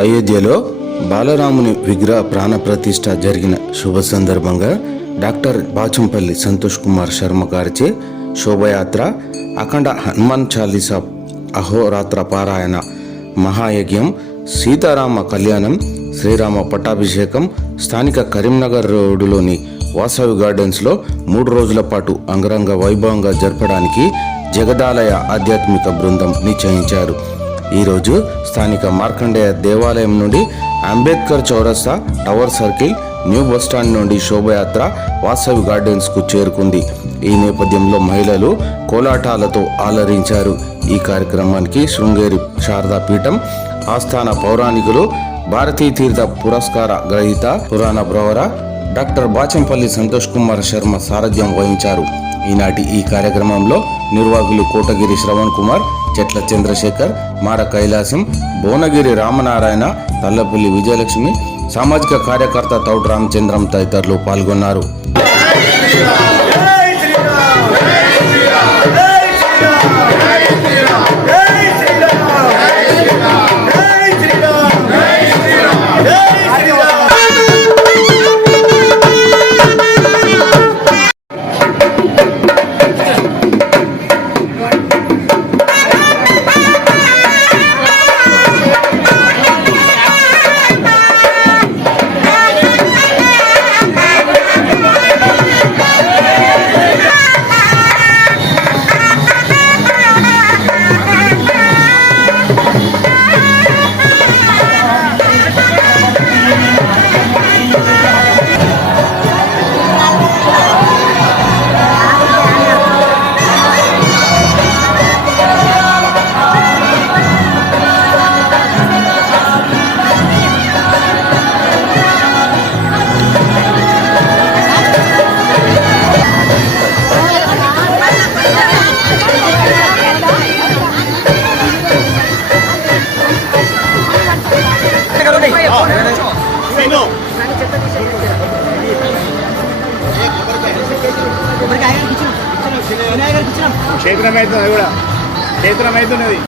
అయోధ్యలో బాలరాముని విగ్రహ ప్రాణ ప్రతిష్ఠ జరిగిన శుభ సందర్భంగా డాక్టర్ బాచంపల్లి సంతోష్ కుమార్ శర్మ గారిచే శోభయాత్ర అఖండ హనుమాన్ చాలీసా అహోరాత్ర పారాయణ మహాయజ్ఞం సీతారామ కళ్యాణం శ్రీరామ పట్టాభిషేకం స్థానిక కరీంనగర్ రోడ్డులోని వాసవి గార్డెన్స్లో మూడు రోజుల పాటు అంగరంగ వైభవంగా జరపడానికి జగదాలయ ఆధ్యాత్మిక బృందం నిశ్చయించారు. ఈరోజు స్థానిక మార్కండేయ దేవాలయం నుండి అంబేద్కర్ చౌరస్తా టవర్ సర్కిల్ న్యూ బస్టాండ్ నుండి శోభయాత్ర వాసవి గార్డెన్స్కు చేరుకుంది. ఈ నేపథ్యంలో మహిళలు కోలాటాలతో ఆలరించారు ఈ కార్యక్రమానికి శృంగేరి శారదా పీఠం ఆస్థాన పౌరాణికులు భారతీ తీర్థ పురస్కార గ్రహీత పురాణ ప్రవర డాక్టర్ బాచంపల్లి సంతోష్ కుమార్ శర్మ సారథ్యం వహించారు. ఈనాటి ఈ కార్యక్రమంలో నిర్వాహకులు కోటగిరి శ్రవణ్ కుమార్ చెట్ల చంద్రశేఖర్ మాడ కైలాసం భువనగిరి రామనారాయణ తల్లపల్లి విజయలక్ష్మి సామాజిక కార్యకర్త తౌడు రామచంద్రం తదితరులు పాల్గొన్నారు. క్షేత్రం అవుతుంది కూడా. క్షేత్రం అవుతున్నది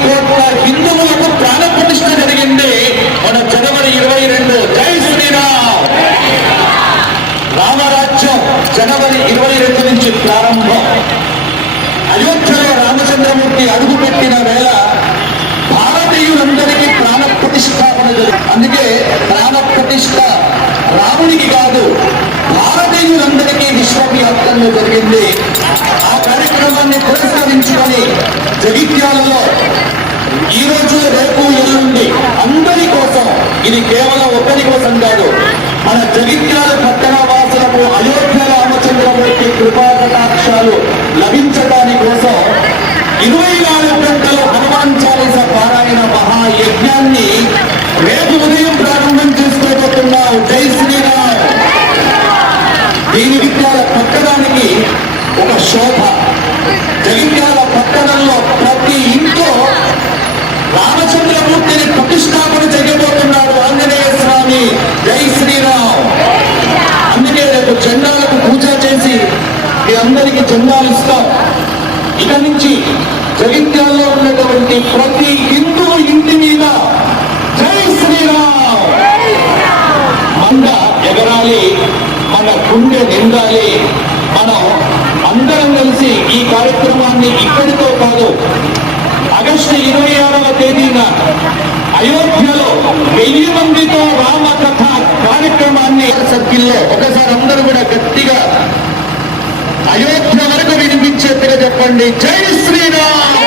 యాభై కోట్ల హిందువులకు ప్రాణ ప్రతిష్ఠ జరిగింది. మన జనవరి ఇరవై రెండు. జై శ్రీరామ్. రామరాజ్యం జనవరి ఇరవై రెండు నుంచి ప్రారంభం. అయోధ్యలో రామచంద్రమూర్తి అడుగుపెట్టిన వేళ భారతీయులందరికీ ప్రాణ ప్రతిష్టాపన జరిగింది. అందుకే రామునికి కాదు భారతీయులందరికీ విశ్వవ్యాప్తంగా జరిగింది. కార్యక్రమాన్ని పురస్కరించుకొని జగిత్యాలలో ఈ రోజు రేపు ఎల్లుండి అందరి కోసం ఇది కేవలం ఒకరి కోసం కాదు మన జగిత్యాల పట్టణ వాసులకు అయోధ్య రామచంద్రమూర్తి కృపా కటాక్షాలు లభించడాని కోసం ఇరవై నాలుగు గంటలు హనుమాన్ చాలీస పారాయణ మహాయజ్ఞాన్ని రేపు ఉదయం ప్రారంభం చేసుకోబోతున్నాం. జై శ్రీరామ్. దీని విద్యాల పట్టణానికి ఒక శోభ. జగిత్యాల పట్టణంలో ప్రతి ఇంట్లో రామచంద్రమూర్తిని ప్రతిష్టాపన చేయబోతున్నాడు ఆంజనేయ స్వామి. జై శ్రీరామ్. అందుకే రేపు జెండాలకు పూజ చేసి మీ అందరికీ జెండాలు ఇస్తాం. ఇక నుంచి జగిత్యాల్లో ఉన్నటువంటి ప్రతి హిందూ ఇంటి మీద జై శ్రీరామ్. మంద ఎగరాలి మన గుండె నిండాలి. అందరం కలిసి ఈ కార్యక్రమాన్ని ఇక్కడితో కాదు ఆగస్టు ఇరవై ఆరవ తేదీన అయోధ్యలో వెయ్యి మందితో రామ కథ కార్యక్రమాన్ని సర్కిల్లో ఒకసారి అందరూ కూడా గట్టిగా అయోధ్య వరకు వినిపించేట్టుగా చెప్పండి. జై శ్రీరామ్!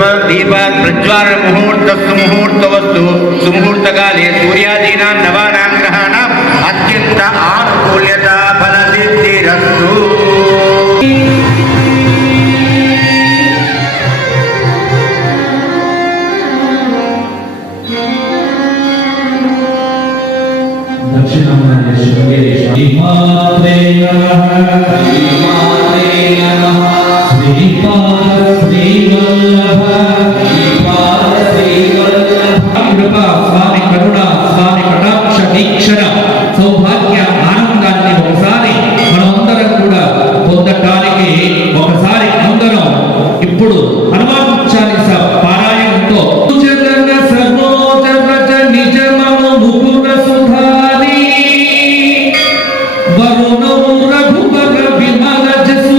दीप दीप प्रज्वाल मुहूर्त सुमुहूर्त वस्तु सुमुहूर्त काले सूर्यादीना नवाना ग्रहाण अत्यंत आनुकूल्यता फल सिद्धिरस्तु दक्षिणामूर्ति शृंगेरी मात्रे नमः मात्रे नमः Varuna Raghuvar Vimala Jasa